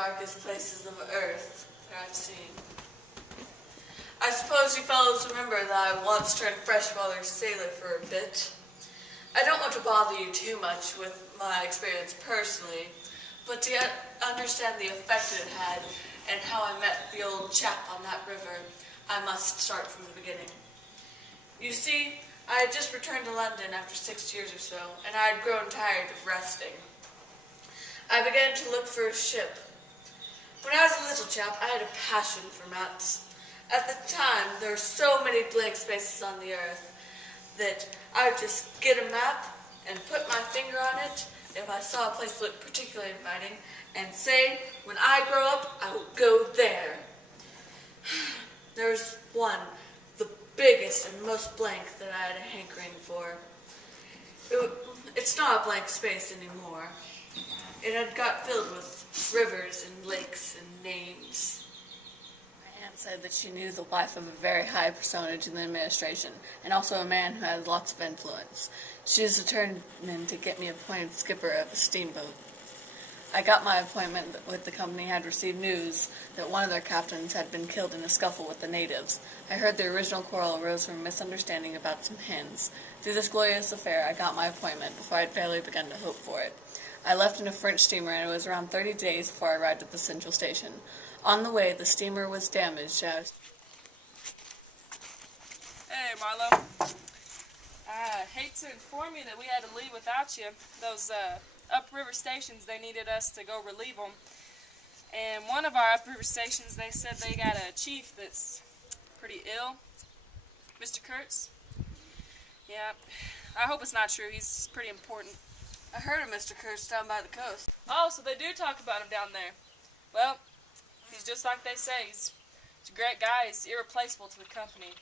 darkest places of Earth that I've seen. I suppose you fellows remember that I once turned freshwater sailor for a bit. I don't want to bother you too much with my experience personally, but to understand the effect it had and how I met the old chap on that river, I must start from the beginning. You see, I had just returned to London after 6 years or so, and I had grown tired of resting. I began to look for a ship. When I was a little chap, I had a passion for maps. At the time, there were so many blank spaces on the earth that I would just get a map and put my finger on it if I saw a place that looked particularly inviting and say, when I grow up, I will go there. There's one, the biggest and most blank that I had a hankering for. It's not a blank space anymore. It had got filled with rivers and lakes and names. My aunt said that she knew the life of a very high personage in the administration, and also a man who had lots of influence. She is determined to get me appointed skipper of a steamboat. I got my appointment with the company had received news that one of their captains had been killed in a scuffle with the natives. I heard the original quarrel arose from a misunderstanding about some hens. Through this glorious affair, I got my appointment before I had fairly begun to hope for it. I left in a French steamer, and it was around 30 days before I arrived at the central station. On the way, the steamer was damaged. Hey, Marlo. I hate to inform you that we had to leave without you. Those upriver stations, they needed us to go relieve them. And one of our upriver stations, they said they got a chief that's pretty ill. Mr. Kurtz. Yeah, I hope it's not true. He's pretty important. I heard of Mr. Kurtz down by the coast. Oh, so they do talk about him down there. Well, he's just like they say. He's a great guy. He's irreplaceable to the company.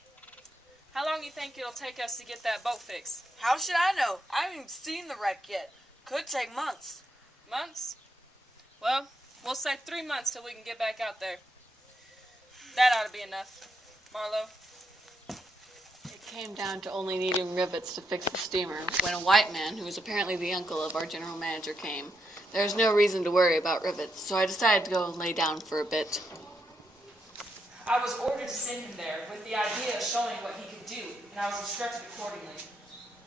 How long do you think it'll take us to get that boat fixed? How should I know? I haven't even seen the wreck yet. Could take months. Months? Well, we'll say 3 months till we can get back out there. That ought to be enough. Marlo? It came down to only needing rivets to fix the steamer when a white man, who was apparently the uncle of our general manager, came. There was no reason to worry about rivets, so I decided to go and lay down for a bit. I was ordered to send him there with the idea of showing what he could do, and I was instructed accordingly.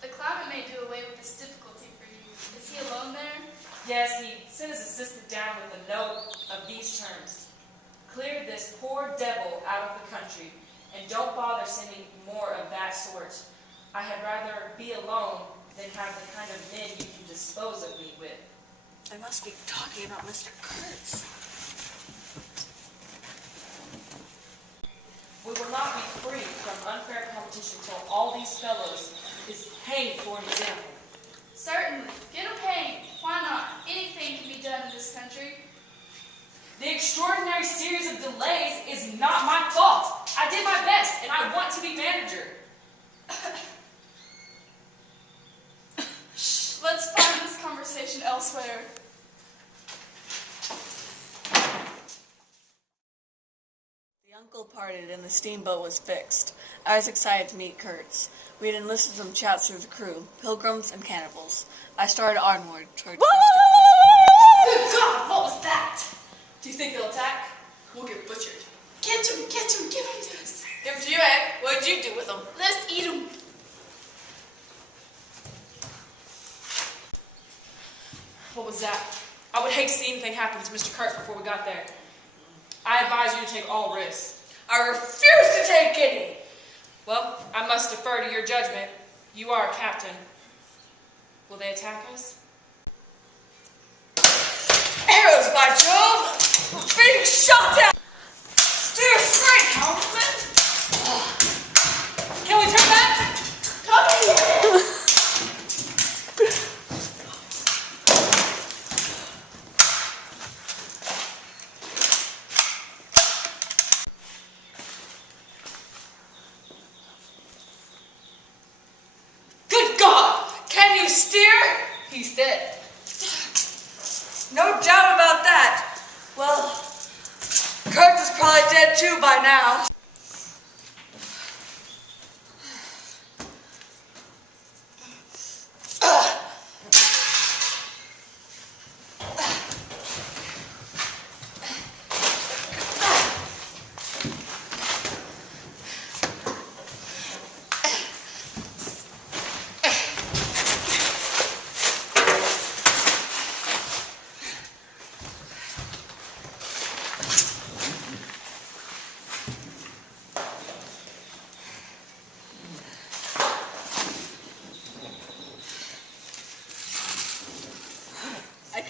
The climate may do away with this difficulty for you. Is he alone there? Yes, he sent his assistant down with a note of these terms. Clear this poor devil out of the country, and don't bother sending more of that sort. I had rather be alone than have the kind of men you can dispose of me with. They must be talking about Mr. Kurtz. We will not be free from unfair competition till all these fellows is hanged for an example. Certainly. Get him hanged. Why not? Anything can be done in this country. The extraordinary series of delays is not my fault. I did my best, and I want to be manager. Shh, let's find this conversation elsewhere. The uncle parted and the steamboat was fixed. I was excited to meet Kurtz. We had enlisted some chats through the crew, pilgrims and cannibals. I started onward towards Mr. Good God, what was that? Do you think they'll attack? We'll get butchered. Get him, give him to us. Give him to you, eh? What did you do with him? Let's eat him. What was that? I would hate to see anything happen to Mr. Kurtz before we got there. I advise you to take all risks. I refuse to take any! Well, I must defer to your judgment. You are a captain. Will they attack us? Arrows, by Jove! Being shot at! Steer straight, helmsman! Can we turn back? Come here! Good God! Can you steer? He's dead. No doubt about that. Well, Kurtz is probably dead too by now.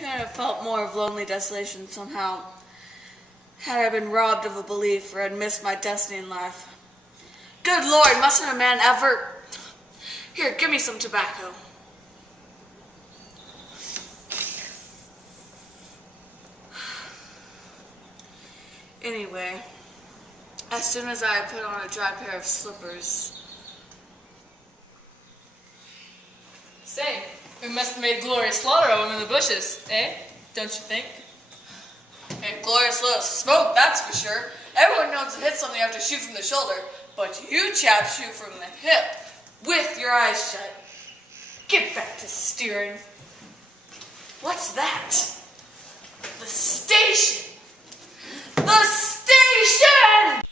couldn't have felt more of lonely desolation somehow had I been robbed of a belief or had missed my destiny in life. Good Lord, mustn't a man ever... Here, give me some tobacco. Anyway, as soon as I put on a dry pair of slippers... Say, we must have made glorious slaughter of them in the bushes, eh? Don't you think? And glorious little smoke, that's for sure. Everyone knows to hit something you have to shoot from the shoulder, but you chaps shoot from the hip, with your eyes shut. Get back to steering. What's that? The station! The station!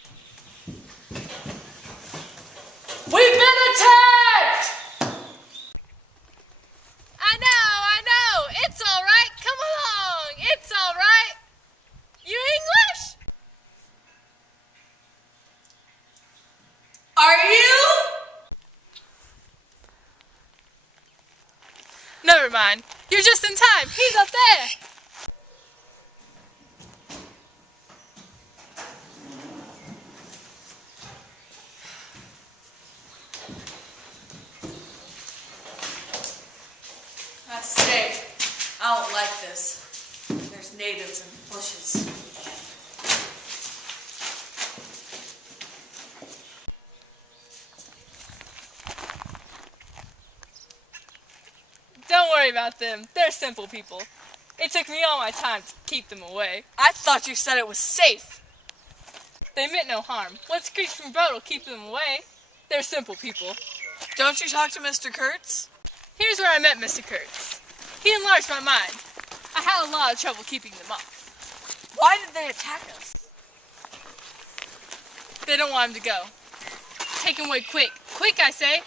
We've been attacked! I know. It's all right. Come along. It's all right. You English? Are you? Never mind. You're just in time. He's up there. I say, I don't like this. There's natives in the bushes. Don't worry about them. They're simple people. It took me all my time to keep them away. I thought you said it was safe. They meant no harm. What screech from boat will keep them away? They're simple people. Don't you talk to Mr. Kurtz? Here's where I met Mr. Kurtz. He enlarged my mind. I had a lot of trouble keeping them off. Why did they attack us? They don't want him to go. Take him away quick. Quick, I say.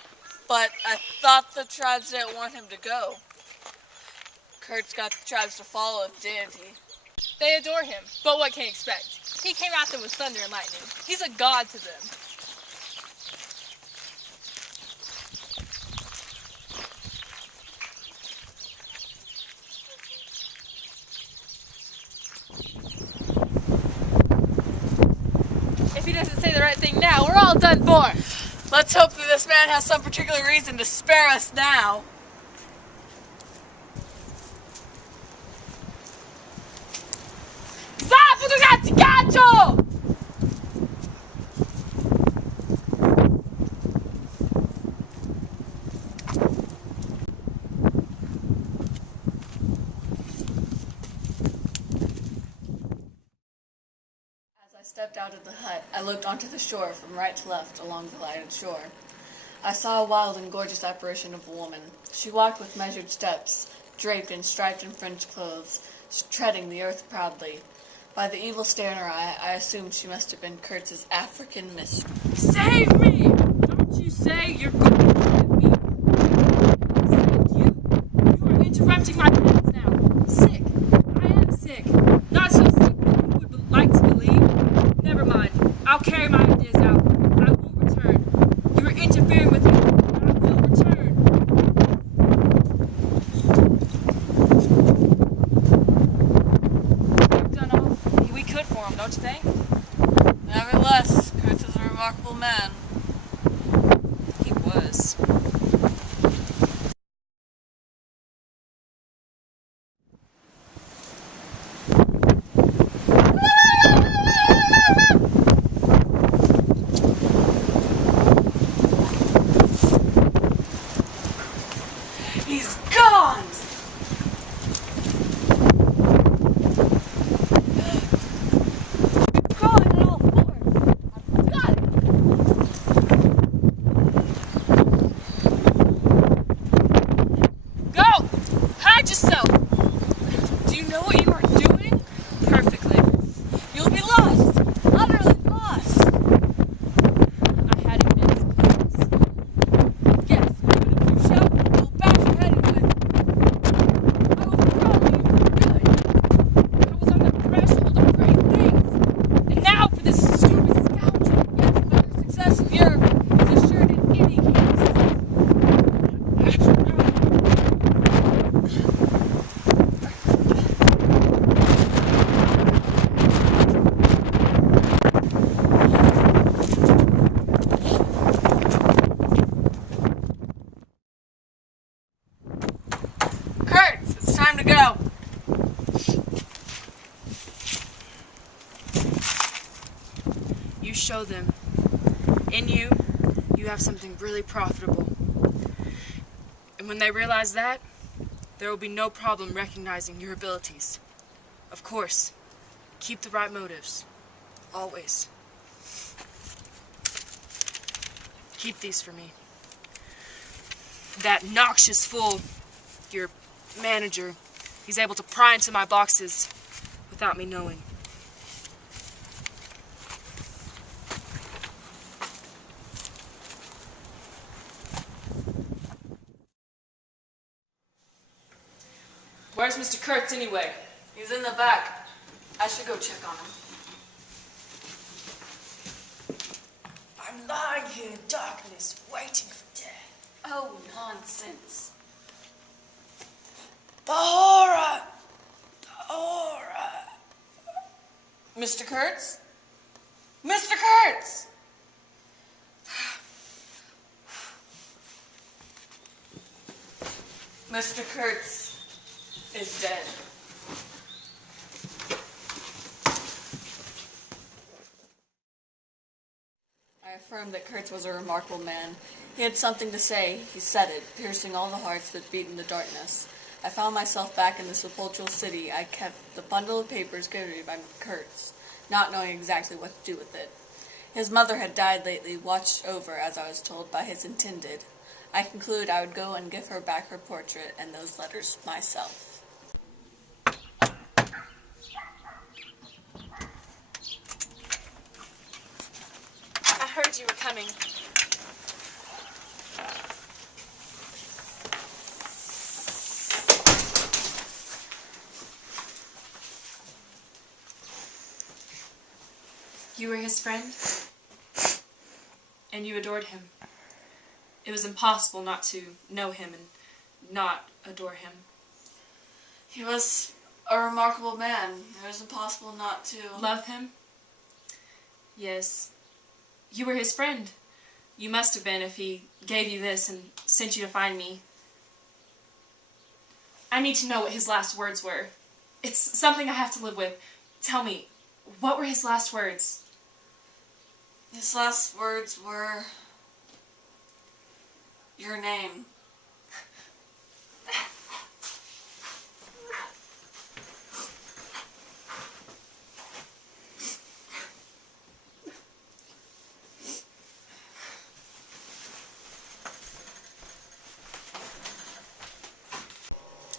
But I thought the tribes didn't want him to go. Kurtz got the tribes to follow him, didn't he? They adore him, but what can you expect? He came after them with thunder and lightning. He's a god to them. If he doesn't say the right thing now, we're all done for. Let's hope that this man has some particular reason to spare us now. Sapo do gato! As I stepped out of the hut, I looked onto the shore from right to left along the lighted shore. I saw a wild and gorgeous apparition of a woman. She walked with measured steps, draped in striped and French clothes, treading the earth proudly. By the evil stare in her eye, I assumed she must have been Kurtz's African mistress. Save me! Don't you say you're going to save me. I said you are interrupting my plans now. Sick. I am sick. Not so sick that you would like to believe. Never mind. I'll carry my ideas out. I will return. You are interfering with me. I will return. We've done all we could for him, don't you think? Nevertheless, Kurtz is a remarkable man. He was. He's gone! He's crawling on all fours. I've got it. Go! Hide yourself! Do you know what you are doing? Perfectly. You'll be lost. Utterly lost. I had immense plans. Yes, but if you shout, you'll bash your head into it. I will throw you for good. I was on the threshold of great things. And now for this stupid scoundrel. Yes, but your success in Europe is assured in any case. time to go. You show them. In you, you have something really profitable. And when they realize that, there will be no problem recognizing your abilities. Of course, keep the right motives. Always. Keep these for me. That noxious fool, your manager, he's able to pry into my boxes without me knowing. Where's Mr. Kurtz anyway? He's in the back. I should go check on him. I'm lying here in darkness, waiting for death. Oh, nonsense. The horror! The horror! Mr. Kurtz? Mr. Kurtz! Mr. Kurtz is dead. I affirmed that Kurtz was a remarkable man. He had something to say. He said it, piercing all the hearts that beat in the darkness. I found myself back in the sepulchral city. I kept the bundle of papers given me by Kurtz, not knowing exactly what to do with it. His mother had died lately, watched over, as I was told, by his intended. I concluded I would go and give her back her portrait and those letters myself. I heard you were coming. You were his friend, and you adored him. It was impossible not to know him and not adore him. He was a remarkable man. It was impossible not to Love him? Yes. You were his friend. You must have been if he gave you this and sent you to find me. I need to know what his last words were. It's something I have to live with. Tell me, what were his last words? His last words were, "Your name."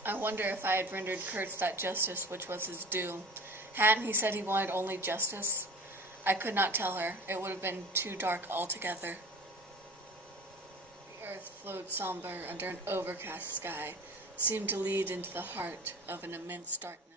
I wonder if I had rendered Kurtz that justice which was his due. Hadn't he said he wanted only justice? I could not tell her. It would have been too dark altogether. The earth flowed somber under an overcast sky, seemed to lead into the heart of an immense darkness.